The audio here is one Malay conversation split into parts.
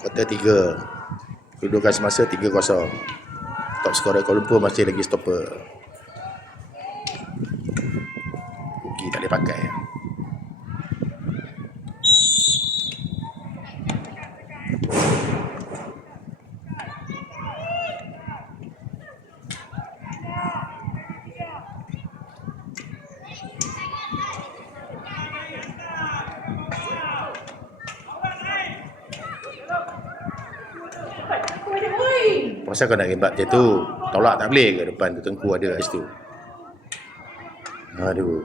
Kuarter 3. Kedudukan semasa 3-0. Top scorer Kuala Lumpur masih lagi stopper. Rugi tak boleh pakai. Pasal kau nak rembat macam tu Tolak tak boleh ke depan tu Tengku ada kat situ? Aduh.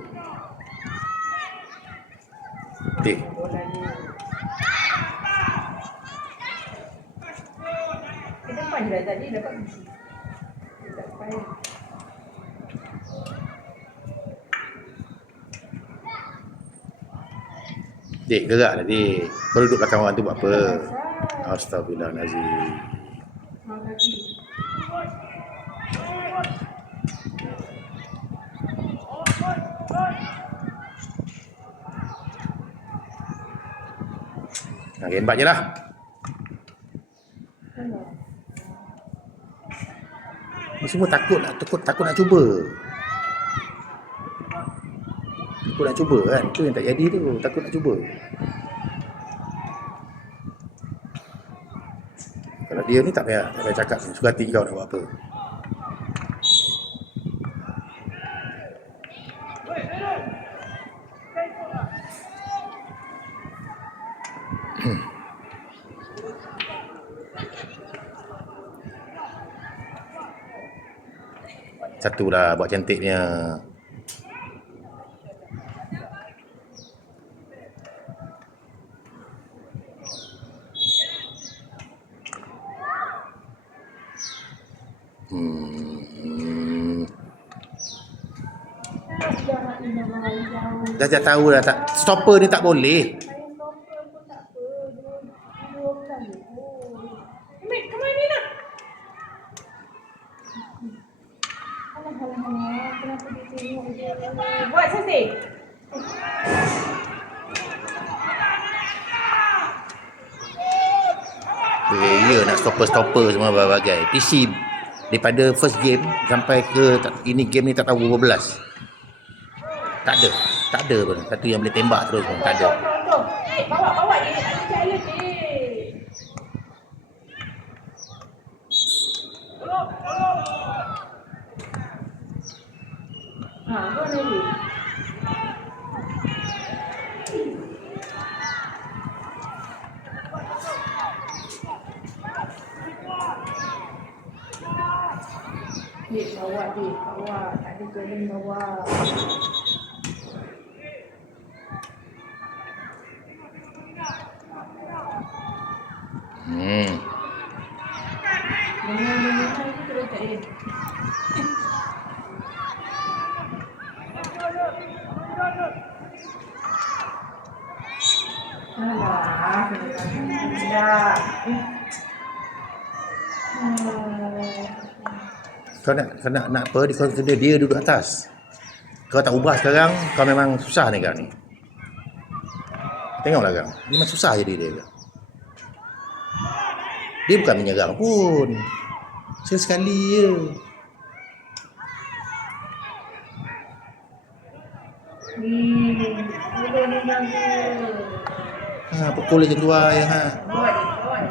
Tadi payah. Dik gerak lah dik. Kau duduk belakang orang tu buat apa? Astagfirullahaladzim Je lah. Semua takut nak takut, takut nak cuba. Takut nak cuba kan? Tu yang tak jadi tu Takut nak cuba. Kalau dia ni tak payah Tak payah cakap Suka hati kau nak buat apa Satu lah buat cantiknya Hmm. Dah dah tahu dah tak stopper ni tak boleh. Main topper pun tak apa. Dua, dua bulan je. Oh. Mek, come on Nina. Alah, alah, alah. Kenapa dia Buat sesi. Bahaya nak stopper-stopper semua berbagai. PC daripada first game sampai ke ini game ni tak tahu berapa belas. Tak ada. Tak ada pun. Satu yang boleh tembak terus pun. Tak ada. Eh, bawa, bawa dia. Tak ada challenge eh. Ha, go lagi. Dik, bawa dik, bawa. Tak ada challenge bawa. Hmm. Dengan dengan itu terus tak ada. Alah, sudah. Hmm. Kau nak kau nak, nak apa? Kau kena dia duduk atas. Kau tak ubah sekarang, kau memang susah ni kau ni. Tengoklah kau. Dia memang susah jadi dia. Kau. Dia bukan menyerang pun. Sekali-sekali je. Hmm. Ha, pukul macam tu lah ya, ha. Dia, dia, bawa.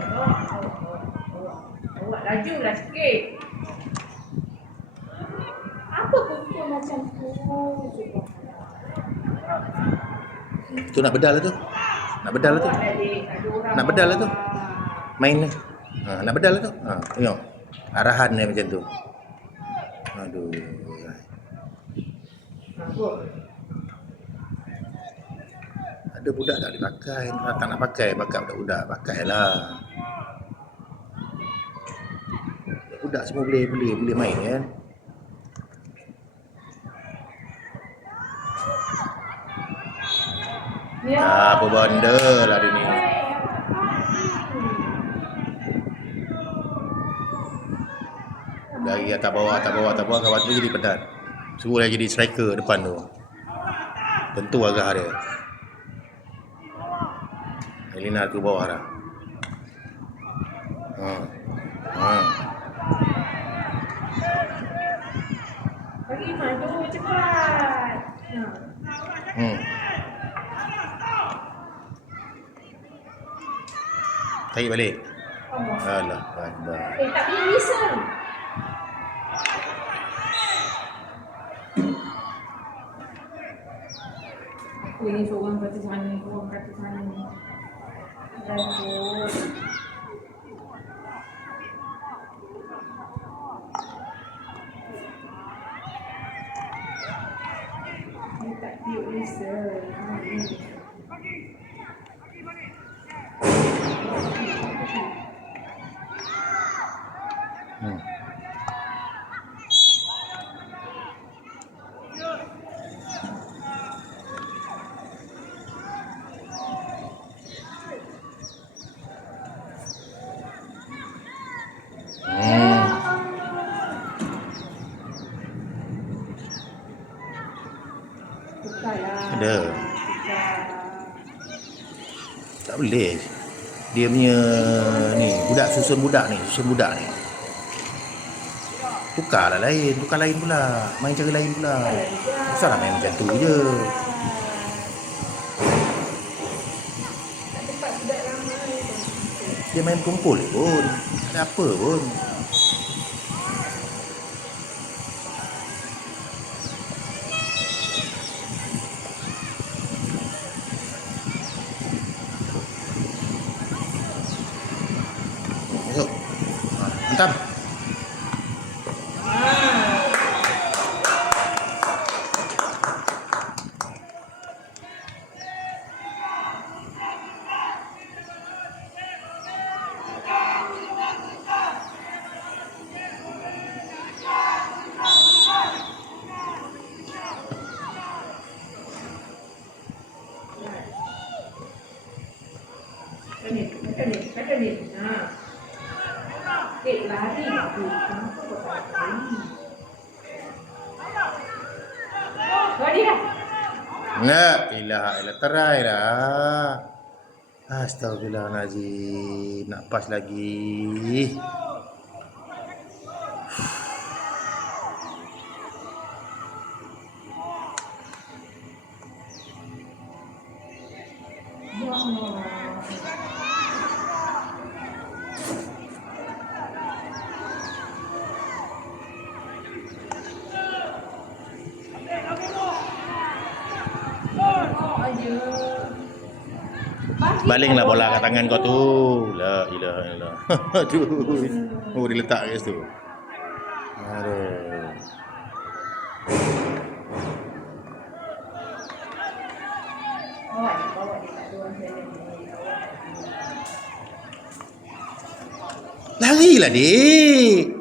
Bawa, bawa laju lah sikit. Pukul macam tu? Tu nak bedal lah tu. Nak bedal lah tu. Nak bedal lah tu. Main ni. Ha, nak bedal lah tu. Ha, tengok. Arahan dia macam tu. Aduh. Ada budak tak boleh pakai. Kalau tak nak pakai, bakat budak-budak. Pakailah. Budak semua boleh boleh boleh main kan. Ya. Ah, apa benda lah dia ni. Dari atas bawah, atas bawah, atas bawah kawan tu jadi pedan. Suruh dia jadi striker depan tu. Tentu agak dia. Elina ke bawah dah. Ha. Ha. Bagi Iman tu cepat. Ha. Hmm. Tarik balik. Alah, akbar. Eh, tak boleh. Oh, ini seorang kata sana, seorang kata sana. Bagus. Dia tak tiup listen. Ha, ini. Hmm. Hmm. Bukanlah. Ada. Bukan. Tak boleh. Dia punya ni, budak susun budak ni, susun budak ni. Tukarlah lain, tukar lain pula. Main cara lain pula. Kenapa main macam tu je? Dia main kumpul pun. Tak ada apa pun. Kau dia. La ilaha illallah. Terai lah. Astagfirullahaladzim. Nak pas lagi. Balinglah kau bola kat tangan kau tu. La ilaha illallah. tu. Oh, dia letak kat situ. Aduh. Larilah, dik.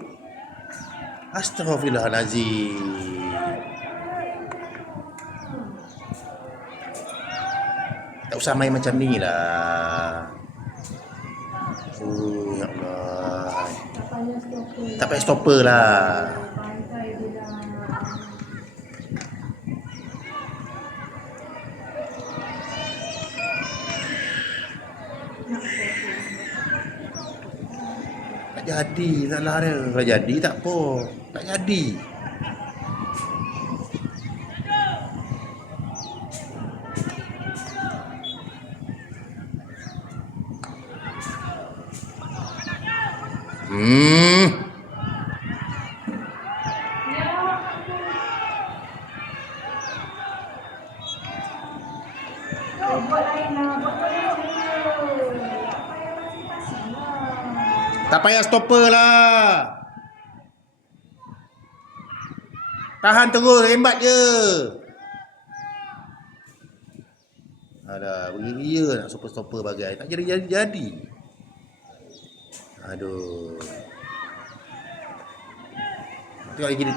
Astaghfirullahalazim. Tak usah main macam ni lah. Oh, ya Allah. Tak payah stopper. Tak lah. Tak jadi salah dia. Kalau jadi tak apa. Tak jadi. Hmm. Ya, ampun. Oh, buat lain lah. Buat buat lain je. Tak payah masing-masing lah. Tak payah stopper lah. Tahan terus, rembat je. Alah, beria nak stopper-stopper bagai. Tak jadi-jadi. Aduh. Tengok lagi. Eh?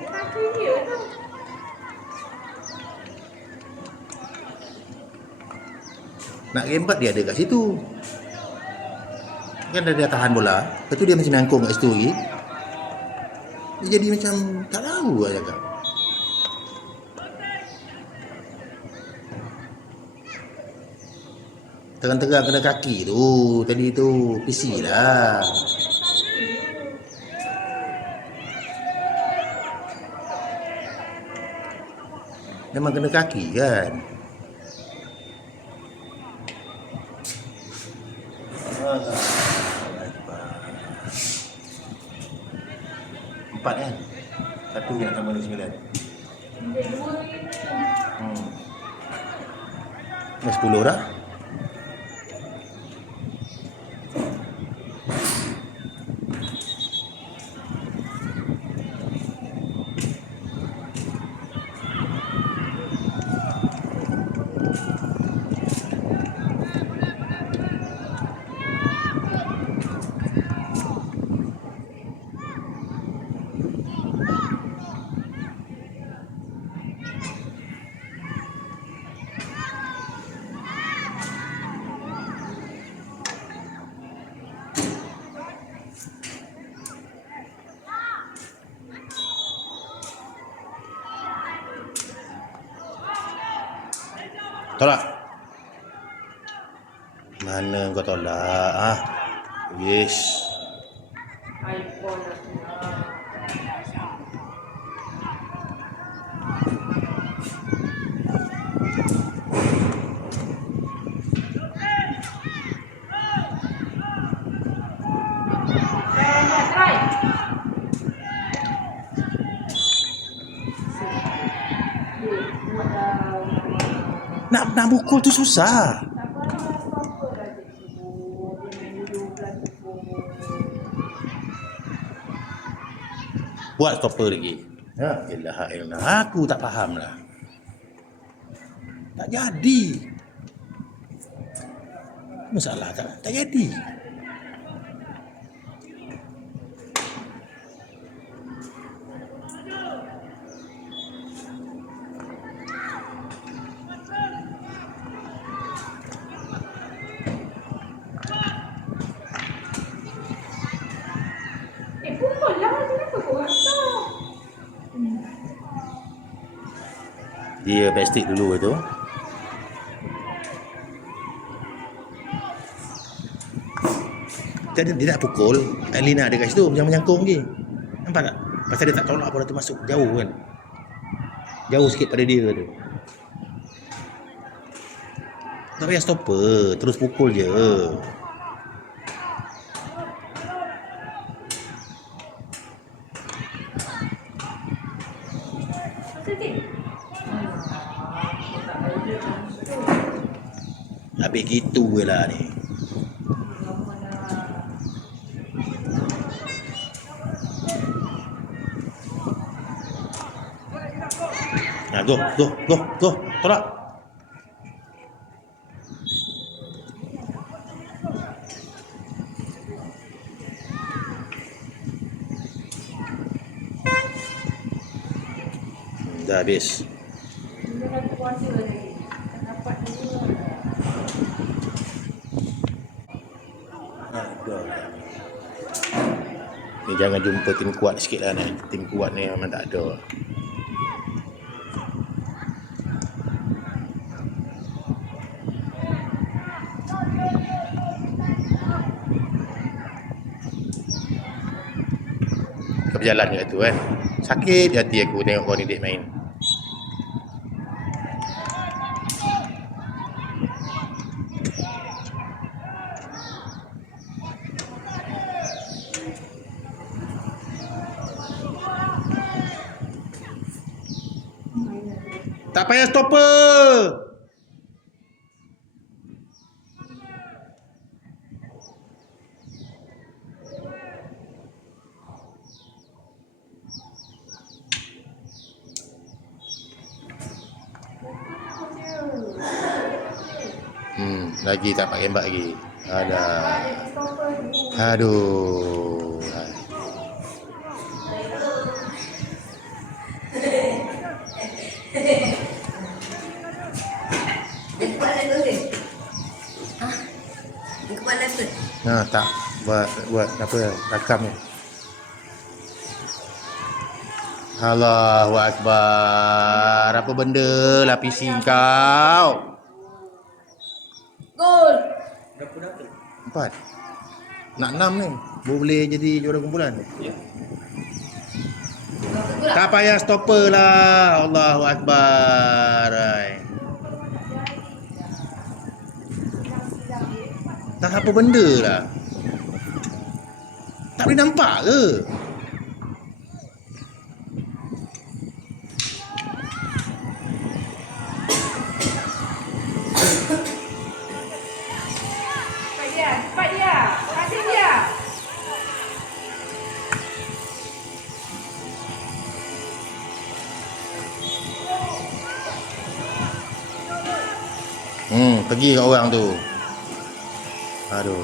Dia kaki dia tu. Nak rembat dia ada kat situ. Kan dia tahan bola. Lepas tu dia masih nangkung kat situ lagi. Dia jadi macam tak tahu lah cakap. Terang-terang kena kaki tu. Tadi tu PC lah. Memang kena kaki kan? Empat kan? Satu yang nak tambah lagi sembilan. Hmm. Dah sepuluh dah. Tolak. Mana kau tolak? Ah. Yes. iPhone aku nak. Try, try, try. Dia buat dah. Nak nak pukul tu susah. Tak apa lah, stopper dah cikgu. Dia main dulu belah tu. Buat stopper lagi. Ya, ilah ilah. Aku tak faham lah. Tak jadi. Masalah tak tak jadi. Dia backstick dulu tu. Dia, dia nak pukul. Alina ada kat situ Macam menyangkung lagi. Nampak tak? Pasal dia tak tolak bola tu masuk Jauh kan? Jauh sikit pada dia tu. Tak payah stopper Terus pukul je Macam ni? Tak ada langsung. Habis gitu je lah ni Lama dah. Go, go, go, tolak. Dah habis. Ni jangan jumpa tim kuat sikit lah ni. Tim kuat ni memang tak ada. Berjalan kat tu kan. Sakit hati aku tengok kau ni dek main. Tak payah stopper. Hmm, lagi tak pakai embak lagi. Ada. Aduh. Ha, tak buat buat apa rakam ni. Allahu akbar. Apa benda PC kau? Gol! Berapa dah tu? Empat. Nak enam ni. Boleh jadi juara kumpulan. Ya. Tak payah stopper lah. Allahu Akbar. Tak apa benda lah. Tak boleh nampak ke? Kat orang tu. Aduh.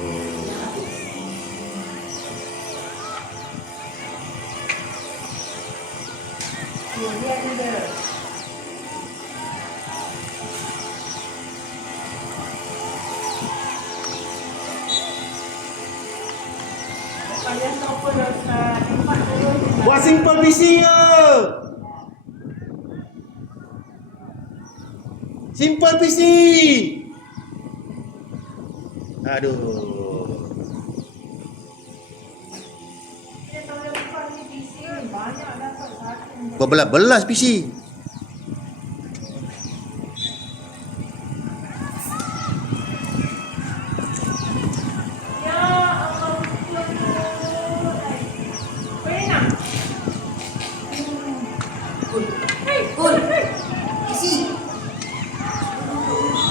Buat simple PC ke? Simple PC. Aduh. Dia tahu dia bukan ni PC. Banyak dapat satu. Berbelas-belas PC.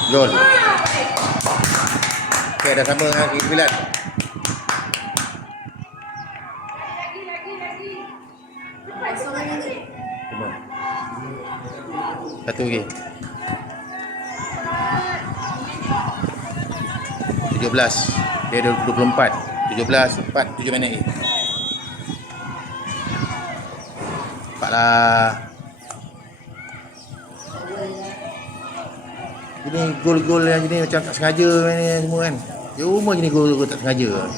Ya Okay, dah sama dengan Iqbilat. Lagi, lagi, lagi. Cuma. Satu lagi. 17. Dia ada 24. 17, 4, 7 minit lagi. Cepat lah. Ini gol-gol yang jenis macam tak sengaja ni semua kan. Dia rumah jenis gol-gol tak sengaja.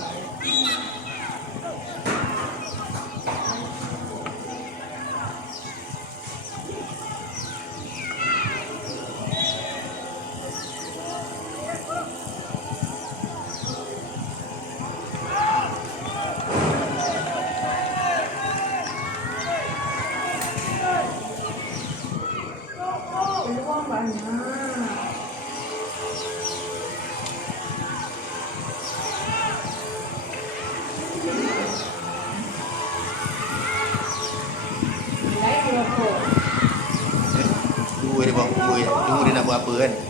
Tunggu dia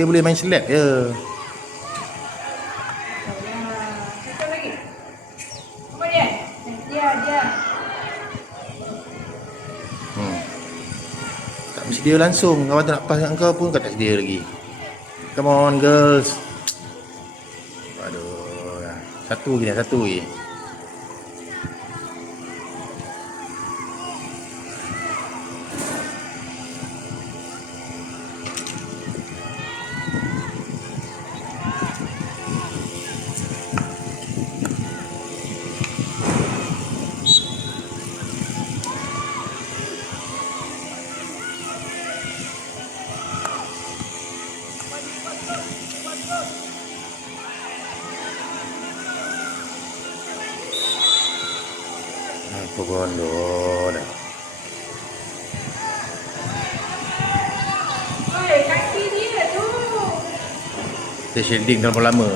Dia boleh main slap je. Hmm. Tak dia langsung. Kawan tu nak pas dengan kau pun kau tak sedia lagi. Come on girls. Aduh. Satu lagi satu lagi. shielding terlalu lama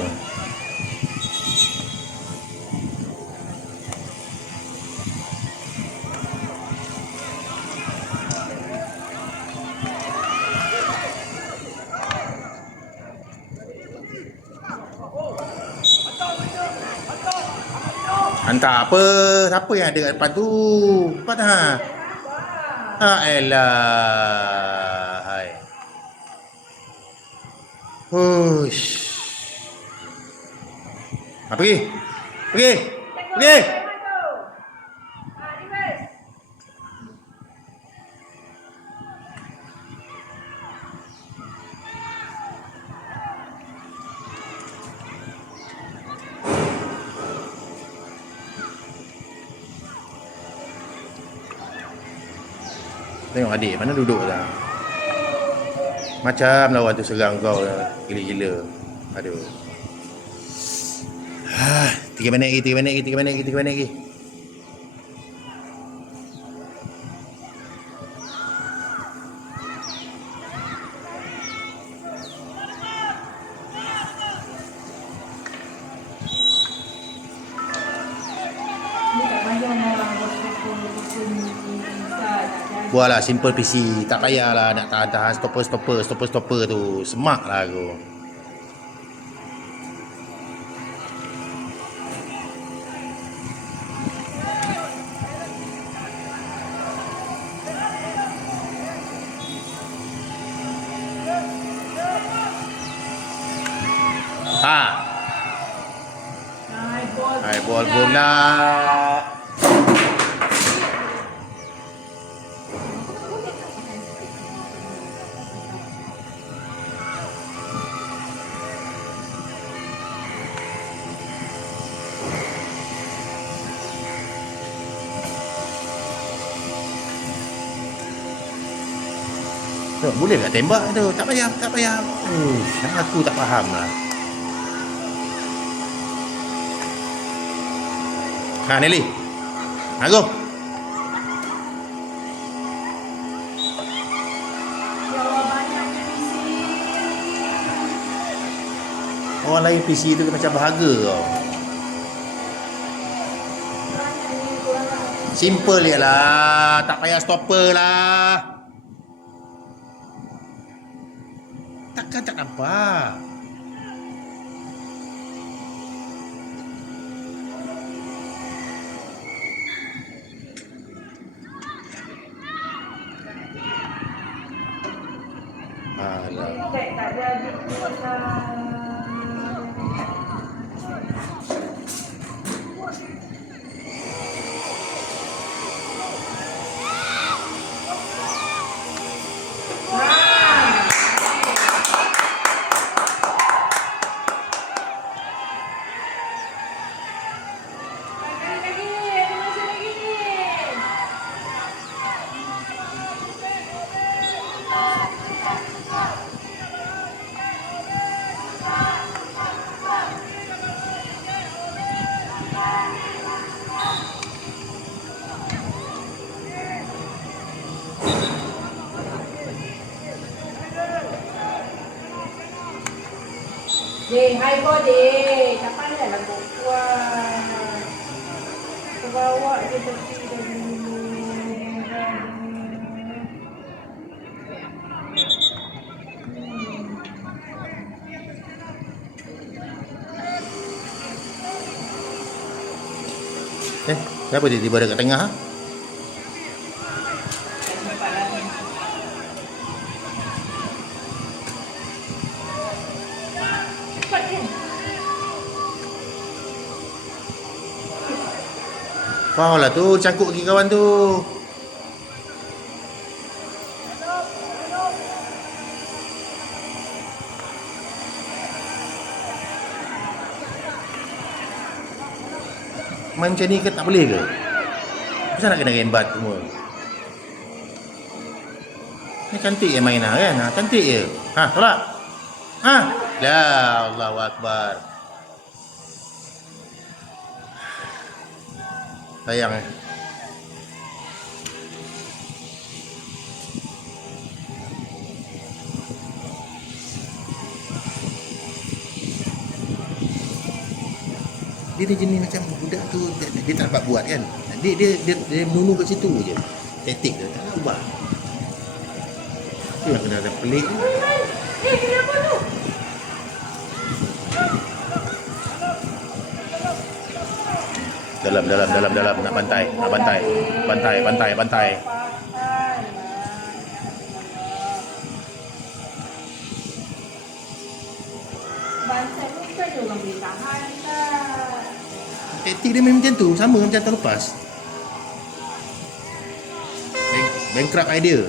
Hantar apa? Siapa yang ada kat depan tu? Cepat ha. Ha elah. Hai. Hush. Ha, pergi. Pergi. Pergi. Tengok adik mana duduk dah. Macam lawan tu serang kau gila-gila. Aduh. Tiga minit lagi, tiga minit lagi, tiga minit lagi, tiga minit lagi. Buatlah simple PC. Tak payahlah nak tahan-tahan stopper-stopper, stopper-stopper tu. Semak lah aku. Ha, Hai, bol. bola. Boleh tak tembak tu? Tak payah, tak payah. Uish, aku tak faham lah. Ha, Nelly. Ha, go. Orang lain PC tu macam berharga korang. Simple je lah. Tak payah stopper lah. Takkan tak nampak. Jadi Siapa dia tiba dekat tengah? Foul lah tu, cangkuk lagi kawan tu. Macam ni ke tak boleh ke? Kenapa nak kena rembat semua? Ni cantik je main lah kan? Ha, cantik je. Ha, tolak. Ha. Ya Allahu Akbar. Sayang eh. Dia jenis macam tidak tu dia, tak dapat buat kan? Dia dia dia, dia menunggu kat situ je. Tetik dia tak ubah tu kena ada pelik. Eh kenapa tu dalam dalam dalam dalam. Nak bantai nak bantai bantai bantai bantai, bantai. plastik dia memang macam tu Sama macam terlepas. Bank, Bankrupt idea.